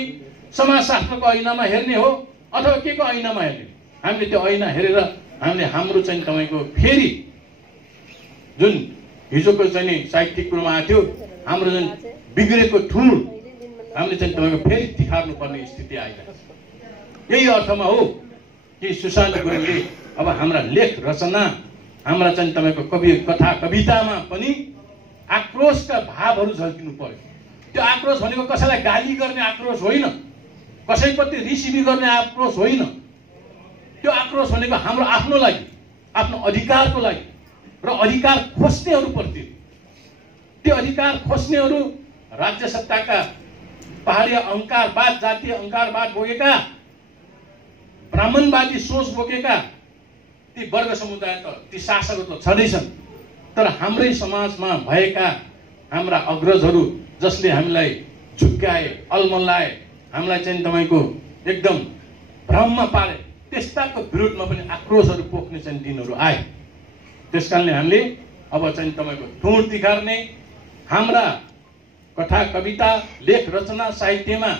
समाजशास्त्रको ऐनामा हेर्ने हो अथवा के को ऐनामा हेर्ने? हामीले त्यो ऐना हेरेर हामीले हाम्रो चाहिँ तपाईँको फेरि जुन हिजोको चाहिँ साहित्यिक कुरोमा आएको थियो, हाम्रो जुन बिग्रेको ठुल हामीले चाहिँ तपाईँको फेरि तिखार्नु पर्ने स्थिति आइरहेको छ। यही अर्थमा हो कि सुशान्त गुरुङले अब हाम्रा लेख रचना, हाम्रा चाहिँ तपाईँको कवि कथा कवितामा पनि आक्रोशका भावहरू झल्किनु पर्यो। त्यो आक्रोश भनेको कसैलाई गाली गर्ने आक्रोश होइन, कसैप्रति रिसिभी गर्ने आक्रोश होइन। त्यो आक्रोश भनेको हाम्रो आफ्नो लागि, आफ्नो अधिकारको लागि र अधिकार खोज्नेहरूप्रति। त्यो अधिकार खोज्नेहरू राज्य सत्ताका पहाडी अहङ्कारवाद, जातीय अहङ्कारवाद बोकेका, ब्राह्मणवादी सोच बोकेका ती वर्ग समुदाय त, ती शासकहरू त छँदैछन्। तर हाम्रै समाजमा भएका हाम्रा अग्रजहरू जसले हामीलाई झुक्क्याए, अल्मलाए, हामीलाई चाहिँ तपाईँको एकदम भ्रममा पारे, त्यस्ताको विरोधमा पनि आक्रोशहरू पोख्ने चाहिँ दिनहरू आए। त्यसकारणले हामीले अब चाहिँ तपाईँको ठुँड तिखार्ने, हाम्रा कथा कविता लेख रचना साहित्यमा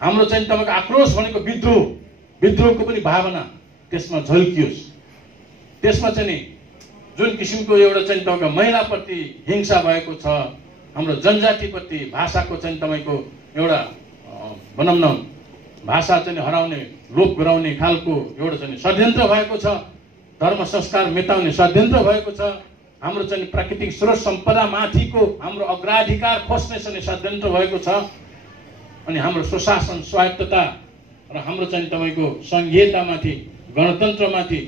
हाम्रो चाहिँ तपाईँको आक्रोश भनेको विद्रोह, विद्रोहको पनि भावना त्यसमा झल्कियोस्। त्यसमा चाहिँ जुन किसिमको एउटा चाहिँ तपाईँको महिलाप्रति हिंसा भएको छ, हाम्रो जनजातिप्रति भाषाको चाहिँ तपाईँको एउटा भनौँ न भाषा चाहिँ हराउने, लोप गराउने खालको एउटा चाहिँ षड्यन्त्र भएको छ, धर्म संस्कार मेटाउने षड्यन्त्र भएको छ, हाम्रो चाहिँ प्राकृतिक स्रोत सम्पदा माथिको हाम्रो अग्राधिकार खोज्ने चाहिँ षड्यन्त्र भएको छ, अनि हाम्रो स्वशासन स्वायत्तता र हाम्रो चाहिँ तपाईँको सङ्घीयतामाथि, गणतन्त्रमाथि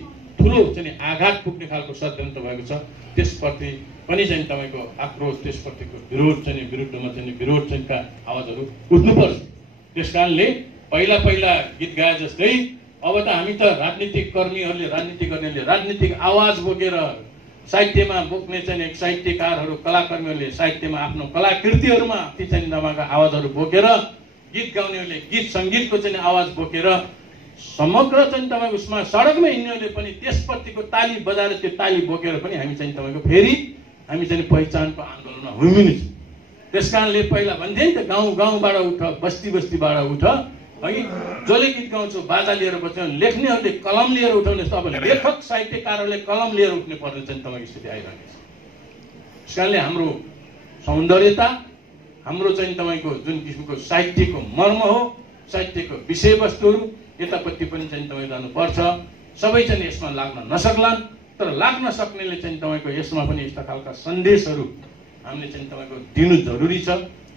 ठुलो चाहिँ आघात पुग्ने खालको षड्यन्त्र भएको छ। त्यसप्रति पनि चाहिँ तपाईँको आक्रोश, त्यसप्रतिको विरोध चाहिँ विरुद्धमा चाहिँ विरोध चाहिँ का आवाजहरू उठ्नुपर्छ। त्यस कारणले पहिला पहिला गीत गाए जस्तै अब त हामी त राजनीतिक कर्मीहरूले, राजनीति गर्नेहरूले राजनीतिक आवाज बोकेर साहित्यमा बोक्ने चाहिँ साहित्यकारहरू, कलाकर्मीहरूले साहित्यमा आफ्नो कलाकृतिहरूमा ती चाहिँ तपाईँको आवाजहरू बोकेर, गीत गाउनेहरूले गीत सङ्गीतको चाहिँ आवाज बोकेर, समग्र चाहिँ तपाईँको उसमा सडकमा हिँड्नेहरूले पनि त्यसप्रतिको ताली बजाएर त्यो ताली बोकेर पनि हामी चाहिँ तपाईँको फेरि हामी चाहिँ पहिचानको आन्दोलनमा हुमिनेछौँ। त्यस कारणले पहिला भन्थे नि त, गाउँ गाउँबाट उठ, बस्ती बस्तीबाट उठ, है जसले गीत गाउँछौ बाजा लिएर बस्छ, लेख्नेहरूले कलम लिएर उठाउने, जस्तो अब लेखक साहित्यकारहरूले कलम लिएर उठ्ने पर्ने चाहिँ तपाईँको स्थिति आइरहेको छ। त्यस कारणले हाम्रो सौन्दर्यता, हाम्रो चाहिँ तपाईँको जुन किसिमको साहित्यको मर्म हो, साहित्यको विषयवस्तुहरू यतापट्टि पनि चाहिँ तपाईँ जानुपर्छ। सबै चाहिँ यसमा लाग्न नसक्लान्, तर लाग्न सक्नेले चाहिँ तपाईँको यसमा पनि यस्ता खालका सन्देशहरू हामीले चाहिँ तपाईँको दिनु जरुरी छ,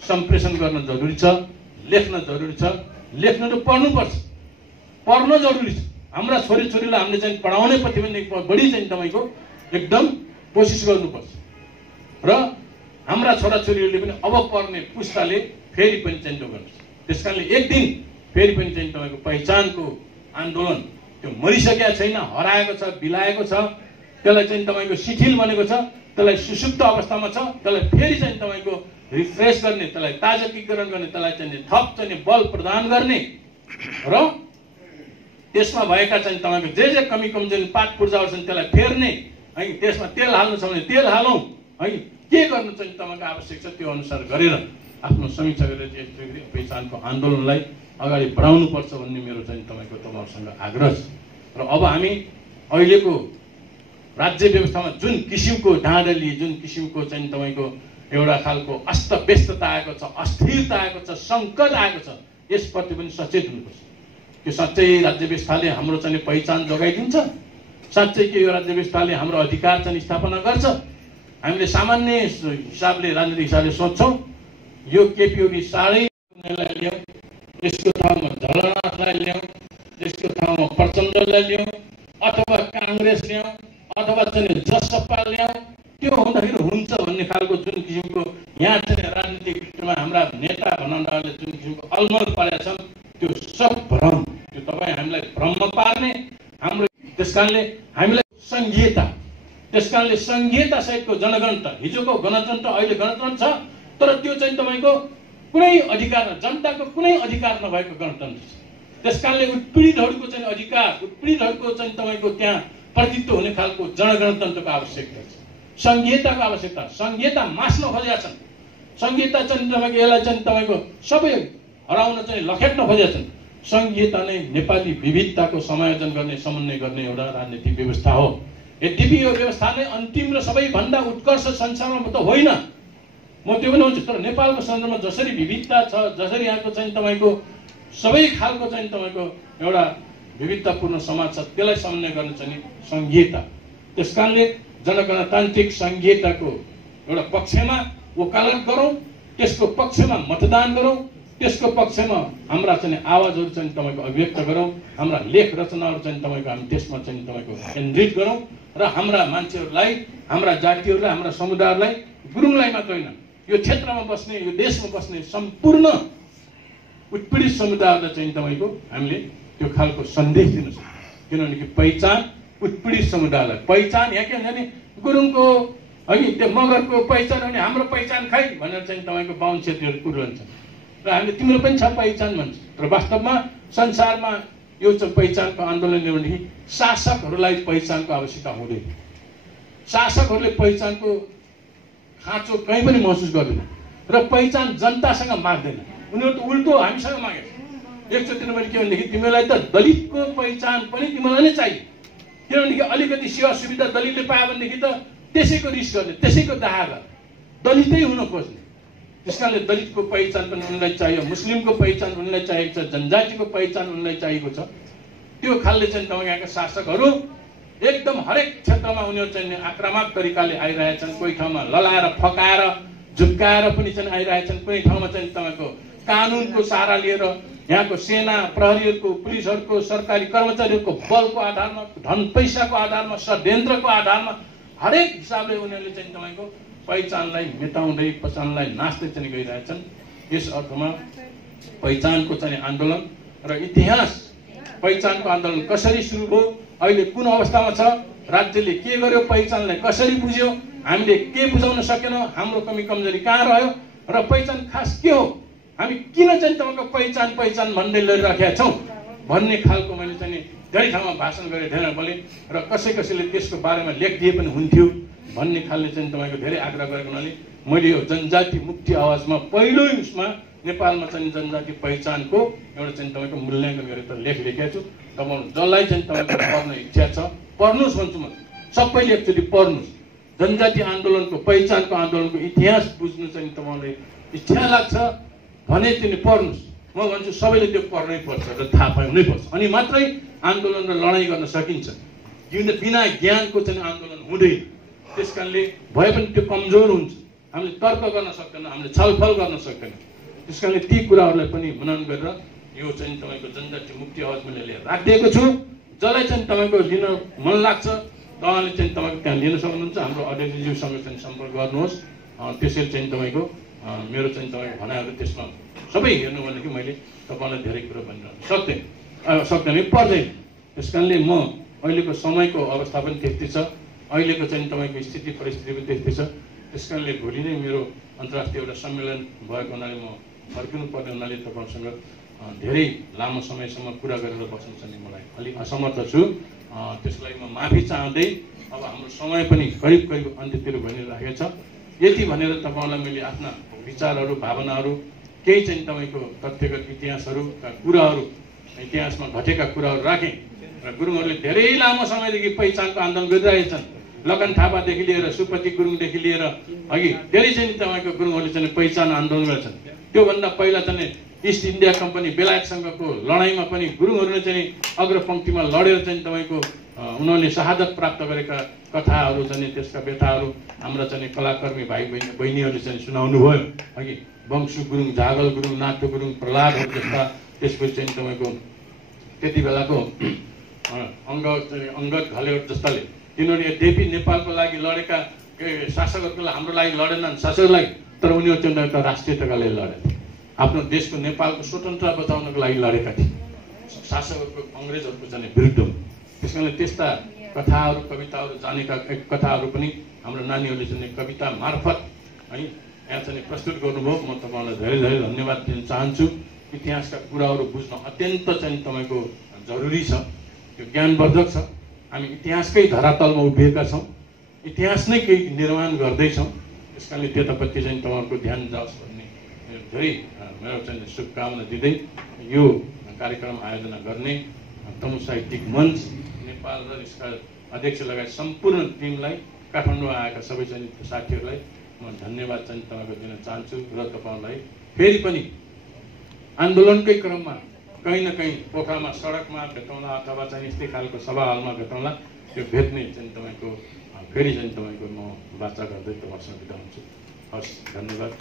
सम्प्रेषण गर्न जरुरी छ, लेख्न जरुरी छ। लेख्न त पढ्नुपर्छ, पढ्न जरुरी छ। हाम्रा छोरीछोरीलाई हामीले चाहिँ पढाउने प्रति पनि बढी चाहिँ तपाईँको एकदम कोसिस गर्नुपर्छ। र हाम्रा छोराछोरीहरूले पनि अब पढ्ने पुस्ताले फेरि पनि चाहिँ गर्नुपर्छ। त्यस कारणले एक दिन फेरि पनि चाहिँ तपाईँको पहिचानको आन्दोलन त्यो मरिसकेका छैन, हराएको छ, बिलाएको छ, त्यसलाई चाहिँ तपाईँको शिथिल बनेको छ, त्यसलाई सुसुप्त अवस्थामा छ। त्यसलाई फेरि चाहिँ तपाईँको रिफ्रेस गर्ने, त्यसलाई ताजकीकरण गर्ने, त्यसलाई चाहिँ थप चाहिँ बल प्रदान गर्ने र त्यसमा भएका चाहिँ तपाईँको जे जे कमी कमजोरी पाठ पूर्जाहरू छन् त्यसलाई फेर्ने, है त्यसमा तेल हाल्नु छ भने तेल हालौँ, है के गर्नु चाहिँ तपाईँको आवश्यक छ त्यो अनुसार गरेर आफ्नो समीक्षा गरेर पहिचानको आन्दोलनलाई अगाडि बढाउनुपर्छ भन्ने मेरो चाहिँ तपाईँको तपाईँहरूसँग आग्रह छ। र अब हामी अहिलेको राज्य व्यवस्थामा जुन किसिमको धाँधली, जुन किसिमको चाहिँ तपाईँको एउटा खालको अस्तव्यस्तता आएको छ, अस्थिरता आएको छ, सङ्कट आएको छ, यसप्रति पनि सचेत हुनुपर्छ। त्यो साँच्चै राज्य व्यवस्थाले हाम्रो चाहिँ पहिचान जोगाइदिन्छ? साँच्चै के यो राज्य व्यवस्थाले हाम्रो अधिकार चाहिँ स्थापना गर्छ? हामीले सामान्य हिसाबले, राजनीतिक हिसाबले सोच्छौँ यो केपी ओली साह्रै ल्याउँ, यसको ठाउँमा झलनाथलाई ल्याउँ, यसको ठाउँमा प्रचण्डलाई ल्याउँ, अथवा काङ्ग्रेस ल्याउँ, अथवा चाहिँ जसपा ल्याउँ, त्यो हुँदाखेरि हुन्छ भन्ने खालको जुन किसिमको यहाँ चाहिँ राजनीतिकमा हाम्रा नेता भनौँदाहरूले जुन किसिमको अलमल पारेका छन् त्यो सब भ्रम, त्यो तपाईँ हामीलाई भ्रममा पार्ने हाम्रो। त्यस कारणले हामीलाई सङ्घीयता, त्यस कारणले सङ्घीयता सहितको जनगणतन्त्र, हिजोको गणतन्त्र अहिले गणतन्त्र छ, तर त्यो चाहिँ तपाईँको कुनै अधिकार, जनताको कुनै अधिकार नभएको गणतन्त्र छ। त्यस कारणले उत्पीडितहरूको चाहिँ अधिकार, उत्पीडितहरूको चाहिँ तपाईँको त्यहाँ प्रतित्व हुने खालको जनगणतन्त्रको आवश्यकता छ, सङ्घीयताको आवश्यकता। सङ्घीयता मास्न खोजेका छन्, सङ्घीयता चाहिँ तपाईँको यसलाई चाहिँ तपाईँको सबै हराउन चाहिँ लखेट्न खोजेका छन्। सङ्घीयता नै नेपाली विविधताको समायोजन गर्ने, समन्वय गर्ने एउटा राजनीतिक व्यवस्था हो। यद्यपि यो व्यवस्था नै अन्तिम र सबैभन्दा उत्कर्ष संसारमा त होइन, म त्यो पनि भन्छु, तर नेपालको सन्दर्भमा जसरी विविधता छ, जसरी यहाँको चाहिँ तपाईँको सबै खालको चाहिँ तपाईँको एउटा विविधतापूर्ण समाज छ, त्यसलाई समन्वय गर्न चाहिँ सङ्घीयता। त्यस कारणले जनगणतान्त्रिक सङ्घीयताको एउटा पक्षमा वकालत गरौँ, त्यसको पक्षमा मतदान गरौँ, त्यसको पक्षमा हाम्रा चाहिँ आवाजहरू चाहिँ तपाईँको अभिव्यक्त गरौँ, हाम्रा लेख रचनाहरू चाहिँ तपाईँको हामी त्यसमा चाहिँ तपाईँको केन्द्रित गरौँ र हाम्रा मान्छेहरूलाई, हाम्रा जातिहरूलाई, हाम्रा समुदायहरूलाई, गुरुङलाई मात्र होइन, यो क्षेत्रमा बस्ने, यो देशमा बस्ने सम्पूर्ण उत्पीडित समुदायहरूलाई चाहिँ तपाईँको हामीले त्यो खालको सन्देश दिनु सक्छौँ। किनभने पहिचान उत्पीडित समुदायलाई पहिचान, यहाँ के हुन्छ नि गुरुङको होइन त्यो मगरको पहिचान भने हाम्रो पहिचान खै भनेर चाहिँ तपाईँको बाहुन छेत्रीहरू कुरिरहन्छ र हामीले तिम्रो पनि छ पहिचान भन्छ। तर वास्तवमा संसारमा यो चाहिँ पहिचानको आन्दोलन ल्याउनेदेखि शासकहरूलाई पहिचानको आवश्यकता हुँदैन। शासकहरूले पहिचानको खाँचो कहीँ पनि महसुस गर्दैन र पहिचान जनतासँग माग्दैन, उनीहरू त उल्टो हामीसँग मागे। एकचोटि मैले के भनेदेखि तिमीलाई त दलितको पहिचान पनि तिमीलाई नै चाहियो, किनभनेदेखि अलिकति सेवा सुविधा दलितले पायो भनेदेखि त त्यसैको रिस गर्ने, त्यसैको दाह गर्ने, दलितै हुन खोज्ने। त्यस कारणले दलितको पहिचान पनि उनलाई चाहियो, मुस्लिमको पहिचान उनलाई चाहिएको छ, जनजातिको पहिचान उनलाई चाहिएको छ। त्यो खालले चाहिँ तपाईँ यहाँका शासकहरू एकदम हरेक क्षेत्रमा उनीहरू चाहिँ आक्रामक तरिकाले आइरहेछन्। कोही ठाउँमा ललाएर फकाएर झुक्काएर पनि चाहिँ आइरहेछन्, कोही ठाउँमा चाहिँ तपाईँको कानुनको सहारा लिएर यहाँको सेना प्रहरीहरूको पुलिसहरूको सरकारी कर्मचारीहरूको बलको आधारमा धन पैसाको आधारमा षड्यन्त्रको आधारमा हरेक हिसाबले उनीहरूले चाहिँ तपाईँको पहिचानलाई मेटाउँदै पहिचानलाई नाच्दै चाहिँ गइरहेछन्। यस अर्थमा पहिचानको चाहिँ आन्दोलन र इतिहास पहिचानको आन्दोलन कसरी सुरु भयो, अहिले कुन अवस्थामा छ, राज्यले के गर्यो, पहिचानलाई कसरी बुझ्यो, हामीले के बुझाउन सकेनौँ, हाम्रो कमी कमजोरी कहाँ रह्यो र पहिचान खास के हो, हामी किन चाहिँ तपाईँको पहिचान भन्दै लडिराखेका छौँ भन्ने खालको मैले चाहिँ धेरै ठाउँमा भाषण गरेँ, धेरै बोलेँ र कसैले त्यसको बारेमा लेखिदिए पनि हुन्थ्यो भन्ने खालले चाहिँ तपाईँको धेरै आग्रह गरेको हुनाले मैले यो जनजाति मुक्ति आवाजमा पहिलो उसमा नेपालमा चाहिँ जनजाति पहिचानको एउटा चाहिँ तपाईँको मूल्याङ्कन गरेर लेख लेखेको छु। तपाईँ जसलाई चाहिँ तपाईँको पढ्न इच्छा छ पढ्नुहोस् भन्छु म, सबैले एकचोटि पढ्नुहोस्। जनजाति आन्दोलनको पहिचानको आन्दोलनको इतिहास बुझ्नु चाहिँ तपाईँलाई इच्छा लाग्छ भने चाहिँ पढ्नुहोस्। म भन्छु सबैले त्यो पढ्नै पर्छ र थाहा पाउनै पर्छ, अनि मात्रै आन्दोलन र लडाइँ गर्न सकिन्छ। बिना ज्ञानको चाहिँ आन्दोलन हुँदैन। त्यस कारणले भए पनि त्यो कमजोर हुन्छ, हामीले तर्क गर्न सक्दैन, हामीले छलफल गर्न सक्दैन। त्यस कारणले ती कुराहरूलाई पनि मनन गरेर यो चाहिँ तपाईँको जनजाति मुक्ति आवाज मैले लिएर राखिदिएको छु। जसलाई चाहिँ तपाईँको लिन मन लाग्छ उहाँले चाहिँ तपाईँको त्यहाँ लिन सक्नुहुन्छ। हाम्रो अध्यक्षज्यूसँग चाहिँ सम्पर्क गर्नुहोस्। त्यसरी चाहिँ तपाईँको मेरो चाहिँ तपाईँको भनाइहरू त्यसमा सबै हेर्नु भनेदेखि मैले तपाईँलाई धेरै कुरो भनिरहनु सक्दैन पर्दैन। त्यस कारणले म अहिलेको समयको अवस्था पनि त्यस्तै छ, अहिलेको चाहिँ तपाईँको स्थिति परिस्थिति पनि त्यस्तै छ। त्यस कारणले भोलि नै मेरो अन्तर्राष्ट्रिय एउटा सम्मेलन भएको हुनाले म फर्किनु पर्ने हुनाले तपाईँसँग धेरै लामो समयसम्म कुरा गरेर बस्नु चाहिँ मलाई अलिक असमर्थ छु। त्यसलाई म माफी चाहँदै अब हाम्रो समय पनि करिब अन्त्यतिर भइरहेको छ। यति भनेर तपाईँलाई मैले आफ्ना विचारहरू भावनाहरू केही चाहिँ तपाईँको तथ्यगत इतिहासहरूका कुराहरू इतिहासमा घटेका कुराहरू राखेँ र गुरुङहरूले धेरै लामो समयदेखि पहिचानको आन्दोलन गरिरहेछन्। लखन थापादेखि लिएर सुपति गुरुङदेखि लिएर अघि धेरै चाहिँ तपाईँको गुरुङहरूले चाहिँ पहिचान आन्दोलन गर्छन्। त्योभन्दा पहिला चाहिँ इस्ट इन्डिया कम्पनी बेलायतसँगको लडाइँमा पनि गुरुङहरूले चाहिँ अग्रपङ्क्तिमा लडेर चाहिँ तपाईँको उनीहरूले शहादत प्राप्त गरेका कथाहरू चाहिँ त्यसका व्यथाहरू हाम्रा चाहिँ कलाकर्मी भाइ बहिनीहरूले चाहिँ सुनाउनु भयो। अघि वंशु गुरुङ, झागल गुरुङ, नाथो गुरुङ, प्रहलादहरू जस्ता, त्यसपछि चाहिँ तपाईँको त्यति बेलाको अङ्गद घलेहरू जस्ताले तिनीहरू यद्यपि नेपालको लागि लडेका शासकहरूको लागि हाम्रो लागि लडेनन् शासकको लागि, तर उनीहरू चाहिँ एउटा राष्ट्रियताका लागि लडेका, आफ्नो देशको नेपालको स्वतन्त्रता बचाउनको लागि लडेका थिए शासकहरूको अङ्ग्रेजहरूको चाहिँ विरुद्ध। त्यस कारणले त्यस्ता कथाहरू कविताहरू जानेका कथाहरू पनि हाम्रो नानीहरूले चाहिँ कविता मार्फत है यहाँ चाहिँ प्रस्तुत गर्नुभयो। म तपाईँलाई धेरै धेरै धन्यवाद दिन चाहन्छु। इतिहासका कुराहरू बुझ्न अत्यन्त चाहिँ तपाईँको जरुरी छ, त्यो ज्ञानवर्धक छ। हामी इतिहासकै धरातलमा उभिएका छौँ, इतिहास नै केही निर्माण गर्दैछौँ। त्यस कारणले त्यतापट्टि चाहिँ तपाईँहरूको ध्यान जाओस् भन्ने धेरै मेरो चाहिँ शुभकामना दिँदै यो कार्यक्रम आयोजना गर्ने तमु साहित्यिक मञ्च नेपाल र यसका अध्यक्ष लगायत सम्पूर्ण टिमलाई, काठमाडौँ आएका सबै चाहिँ साथीहरूलाई म धन्यवाद चाहिँ तपाईँको दिन चाहन्छु र तपाईँहरूलाई फेरि पनि आन्दोलनकै क्रममा कहीँ न कहीँ पोखरामा सडकमा भेटौँला अथवा चाहिँ यस्तै खालको सभा हलमा भेटौँला। त्यो भेट्ने चाहिँ तपाईँको फेरि चाहिँ तपाईँको म वाचा गर्दै तपाईँसँग बिदा हुन्छु। हस्, धन्यवाद।